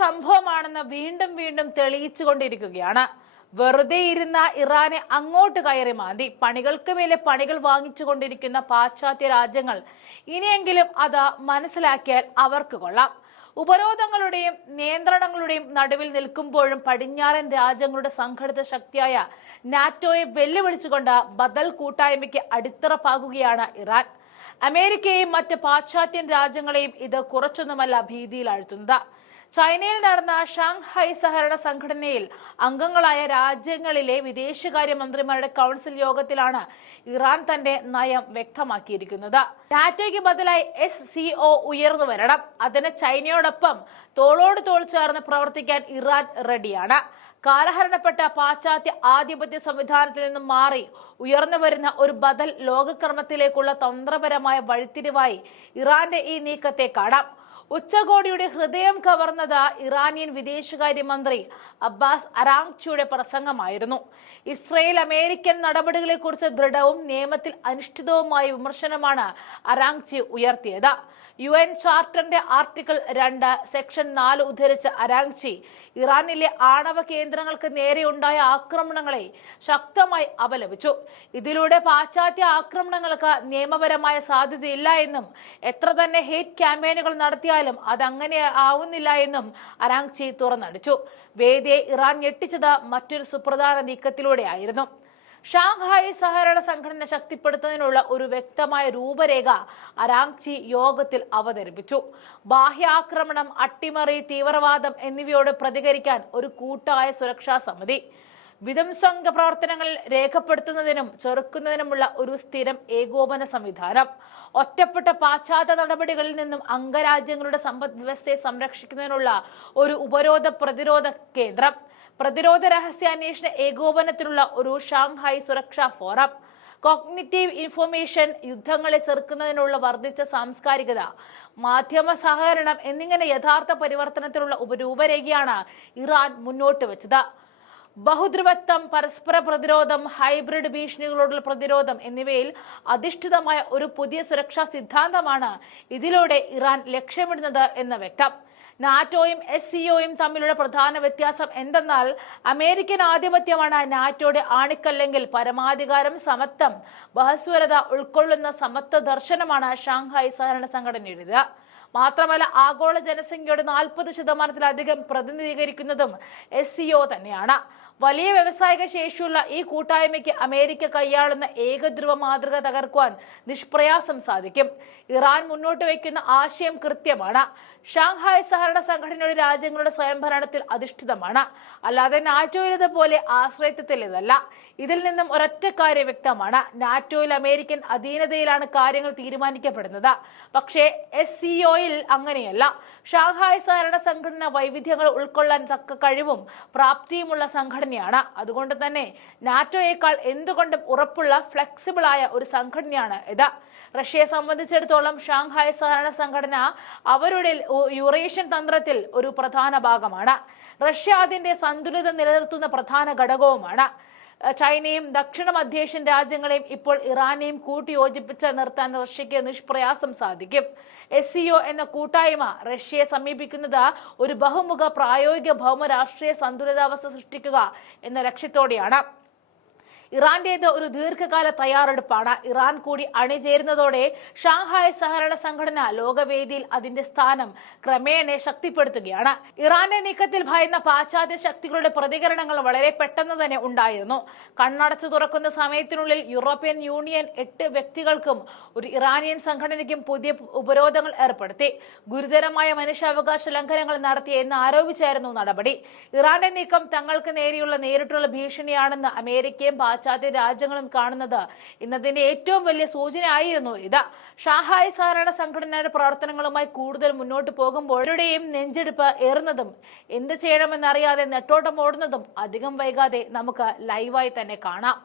സംഭവമാണെന്ന് വീണ്ടും വീണ്ടും തെളിയിച്ചുകൊണ്ടിരിക്കുകയാണ്. വെറുതെ ഇരുന്ന ഇറാനെ അങ്ങോട്ട് കയറി മാന്തി പണികൾക്ക് മേലെ പണികൾ വാങ്ങിച്ചുകൊണ്ടിരിക്കുന്ന പാശ്ചാത്യ രാജ്യങ്ങൾ ഇനിയെങ്കിലും അത് മനസ്സിലാക്കിയാൽ അവർക്ക് കൊള്ളാം. ഉപരോധങ്ങളുടെയും നിയന്ത്രണങ്ങളുടെയും നടുവിൽ നിൽക്കുമ്പോഴും പടിഞ്ഞാറൻ രാജ്യങ്ങളുടെ സംഘടിത ശക്തിയായ നാറ്റോയെ വെല്ലുവിളിച്ചുകൊണ്ട് ബദൽ കൂട്ടായ്മയ്ക്ക് അടിത്തറ പാകുകയാണ് ഇറാൻ. അമേരിക്കയെയും മറ്റ് പാശ്ചാത്യൻ രാജ്യങ്ങളെയും ഇത് കുറച്ചൊന്നുമല്ല ഭീതിയിലാഴ്ത്തുന്നത്. ചൈനയിൽ നടന്ന ഷാങ്ഹായ് സഹകരണ സംഘടനയിൽ അംഗങ്ങളായ രാജ്യങ്ങളിലെ വിദേശകാര്യമന്ത്രിമാരുടെ കൗൺസിൽ യോഗത്തിലാണ് ഇറാൻ തന്റെ നയം വ്യക്തമാക്കിയിരിക്കുന്നത്. നാറ്റോയ്ക്ക് ബദലായി SCO ഉയർന്നു വരണം. അതിന് ചൈനയോടൊപ്പം തോളോട് തോൾ ചേർന്ന് പ്രവർത്തിക്കാൻ ഇറാൻ റെഡിയാണ്. കാലഹരണപ്പെട്ട പാശ്ചാത്യ ആധിപത്യ സംവിധാനത്തിൽ നിന്നും മാറി ഉയർന്നു വരുന്ന ഒരു ബദൽ ലോകക്രമത്തിലേക്കുള്ള തന്ത്രപരമായ വഴിത്തിരിവായി ഇറാന്റെ ഈ നീക്കത്തെ കാണാം. ഉച്ചകോടിയുടെ ഹൃദയം കവർന്നത് ഇറാനിയൻ വിദേശകാര്യമന്ത്രി അബ്ബാസ് അരാങ്ചിയുടെ പ്രസംഗമായിരുന്നു. ഇസ്രയേൽ അമേരിക്കൻ നടപടികളെക്കുറിച്ച് ദൃഢവും നിയമത്തിൽ അനുഷ്ഠിതവുമായ വിമർശനമാണ് അരാങ്ചി ഉയർത്തിയത്. UN ചാർട്ടറിന്റെ ആർട്ടിക്കിൾ 2 സെക്ഷൻ 4 ഉദ്ധരിച്ച് അരാങ്ചി ഇറാനിലെ ആണവ കേന്ദ്രങ്ങൾക്ക് നേരെയുണ്ടായ ആക്രമണങ്ങളെ ശക്തമായി അപലപിച്ചു. ഇതിലൂടെ പാശ്ചാത്യ ആക്രമണങ്ങൾക്ക് നിയമപരമായ സാധ്യതയില്ല എന്നും എത്ര തന്നെ ഹേറ്റ് ക്യാമ്പയിനുകൾ നടത്തിയാലും അതങ്ങനെ ആവുന്നില്ല എന്നും അരാങ്ചി തുറന്നടിച്ചു. വേദിയെ ഇറാൻ ഞെട്ടിച്ചത് മറ്റൊരു സുപ്രധാന നീക്കത്തിലൂടെയായിരുന്നു. ഷാങ്ഹായ് സഹകരണ സംഘടന ശക്തിപ്പെടുത്തുന്നതിനുള്ള ഒരു വ്യക്തമായ രൂപരേഖ അരാങ്ചി യോഗത്തിൽ അവതരിപ്പിച്ചു. ബാഹ്യാക്രമണം, അട്ടിമറി, തീവ്രവാദം എന്നിവയോട് പ്രതികരിക്കാൻ ഒരു കൂട്ടായ സുരക്ഷാ സമിതി, വിധ്വംസക പ്രവർത്തനങ്ങൾ രേഖപ്പെടുത്തുന്നതിനും ചെറുക്കുന്നതിനുമുള്ള ഒരു സ്ഥിരം ഏകോപന സംവിധാനം, ഒറ്റപ്പെട്ട പാശ്ചാത്യ നടപടികളിൽ നിന്നും അംഗരാജ്യങ്ങളുടെ സമ്പദ് വ്യവസ്ഥയെ സംരക്ഷിക്കുന്നതിനുള്ള ഒരു ഉപരോധ പ്രതിരോധ കേന്ദ്രം, പ്രതിരോധ രഹസ്യാന്വേഷണ ഏകോപനത്തിനുള്ള ഒരു ഷാങ്ഹായ് സുരക്ഷാ ഫോറം, കോഗ്നിറ്റീവ് ഇൻഫർമേഷൻ, യുദ്ധങ്ങളെ ചെറുക്കുന്നതിനുള്ള വർദ്ധിച്ച സാംസ്കാരികത, മാധ്യമ സഹകരണം എന്നിങ്ങനെ യഥാർത്ഥ പരിവർത്തനത്തിനുള്ള രൂപരേഖയാണ് ഇറാൻ മുന്നോട്ട് വെച്ചത്. ബഹുധ്രുവത്വം, പരസ്പര പ്രതിരോധം, ഹൈബ്രിഡ് ഭീഷണികളോടുള്ള പ്രതിരോധം എന്നിവയിൽ അധിഷ്ഠിതമായ ഒരു പുതിയ സുരക്ഷാ സിദ്ധാന്തമാണ് ഇതിലൂടെ ഇറാൻ ലക്ഷ്യമിടുന്നത് എന്ന് വ്യക്തം. നാറ്റോയും SCOയും തമ്മിലുള്ള പ്രധാന വ്യത്യാസം എന്തെന്നാൽ അമേരിക്കൻ ആധിപത്യമാണ് നാറ്റോയുടെ ആണിക്കല്ലെങ്കിൽ പരമാധികാരം, സമത്വം, ബഹസ്വരത ഉൾക്കൊള്ളുന്ന സമത്വ ദർശനമാണ് ഷാങ്ഹായ് സഹകരണ സംഘടനയുടേത്. മാത്രമല്ല ആഗോള ജനസംഖ്യയുടെ 40% പ്രതിനിധീകരിക്കുന്നതും SCO തന്നെയാണ്. വലിയ വ്യവസായിക ശേഷിയുള്ള ഈ കൂട്ടായ്മയ്ക്ക് അമേരിക്ക കൈയാളുന്ന ഏകധ്രുവ മാതൃക തകർക്കുവാൻ നിഷ്പ്രയാസം സാധിക്കും. ഇറാൻ മുന്നോട്ട് വയ്ക്കുന്ന ആശയം കൃത്യമാണ്. ഷാങ്ഹായ് സഹകരണ സംഘടനയുടെ രാജ്യങ്ങളുടെ സ്വയംഭരണത്തിൽ അധിഷ്ഠിതമാണ്, അല്ലാതെ നാറ്റോയിലേതുപോലെ ആശ്രയത്വത്തിലേതല്ല. ഇതിൽ നിന്നും ഒരൊറ്റ കാര്യം വ്യക്തമാണ്: നാറ്റോയിൽ അമേരിക്കൻ അധീനതയിലാണ് കാര്യങ്ങൾ തീരുമാനിക്കപ്പെടുന്നത്. പക്ഷേ SCOയിൽ അങ്ങനെയല്ല. ഷാങ്ഹായ് സഹകരണ സംഘടന വൈവിധ്യങ്ങൾ ഉൾക്കൊള്ളാൻ തക്ക കഴിവും പ്രാപ്തിയുമുള്ള സംഘടനയാണ്. അതുകൊണ്ട് തന്നെ നാറ്റോയേക്കാൾ എന്തുകൊണ്ടും ഉറപ്പുള്ള ഫ്ലെക്സിബിളായ ഒരു സംഘടനയാണ് ഇത്. റഷ്യയെ സംബന്ധിച്ചിടത്തോളം ഷാങ്ഹായ് സഹകരണ സംഘടന അവരുടെ യൂറേഷ്യൻ തന്ത്രത്തിൽ ഒരു പ്രധാന ഭാഗമാണ്. റഷ്യ അതിന്റെ സന്തുലിതം നിലനിർത്തുന്ന പ്രധാന ഘടകവുമാണ്. ചൈനയും ദക്ഷിണ മധ്യേഷ്യൻ രാജ്യങ്ങളെയും ഇപ്പോൾ ഇറാനെയും കൂട്ടിയോജിപ്പിച്ച് നിർത്താൻ റഷ്യയ്ക്ക് നിഷ്പ്രയാസം സാധിക്കും. SCO എന്ന കൂട്ടായ്മ റഷ്യയെ സമീപിക്കുന്നത് ഒരു ബഹുമുഖ പ്രായോഗിക ഭൗമരാഷ്ട്രീയ സന്തുലിതാവസ്ഥ സൃഷ്ടിക്കുക എന്ന ലക്ഷ്യത്തോടെയാണ്. ഇറാന്റേത് ഒരു ദീർഘകാല തയ്യാറെടുപ്പാണ്. ഇറാൻ കൂടി അണിചേരുന്നതോടെ ഷാങ്ഹായ് സഹകരണ സംഘടന ലോകവേദിയിൽ അതിന്റെ സ്ഥാനം ക്രമേണ ശക്തിപ്പെടുത്തുകയാണ്. ഇറാന്റെ നീക്കത്തിൽ ഭയന്ന പാശ്ചാത്യ ശക്തികളുടെ പ്രതികരണങ്ങൾ വളരെ പെട്ടെന്ന് തന്നെ ഉണ്ടായിരുന്നു. കണ്ണടച്ചു തുറക്കുന്ന സമയത്തിനുള്ളിൽ യൂറോപ്യൻ യൂണിയൻ 8 വ്യക്തികൾക്കും ഒരു ഇറാനിയൻ സംഘടനയ്ക്കും പുതിയ ഉപരോധങ്ങൾ ഏർപ്പെടുത്തി. ഗുരുതരമായ മനുഷ്യാവകാശ ലംഘനങ്ങൾ നടത്തി എന്ന് ആരോപിച്ചായിരുന്നു നടപടി. ഇറാന്റെ നീക്കം തങ്ങൾക്ക് നേരെയുള്ള നേരിട്ടുള്ള ഭീഷണിയാണെന്ന് അമേരിക്കയും പാശ്ചാത്യ രാജ്യങ്ങളും കാണുന്നത് ഇന്നതിന്റെ ഏറ്റവും വലിയ സൂചനയായിരുന്നു ഇത്. ഷാങ്ഹായ് സഹകരണ സംഘടനയുടെ പ്രവർത്തനങ്ങളുമായി കൂടുതൽ മുന്നോട്ട് പോകുമ്പോഴുടെയും നെഞ്ചെടുപ്പ് ഏറുന്നതും എന്ത് ചെയ്യണമെന്നറിയാതെ നെട്ടോട്ടം ഓടുന്നതും അധികം വൈകാതെ നമുക്ക് ലൈവായി തന്നെ കാണാം.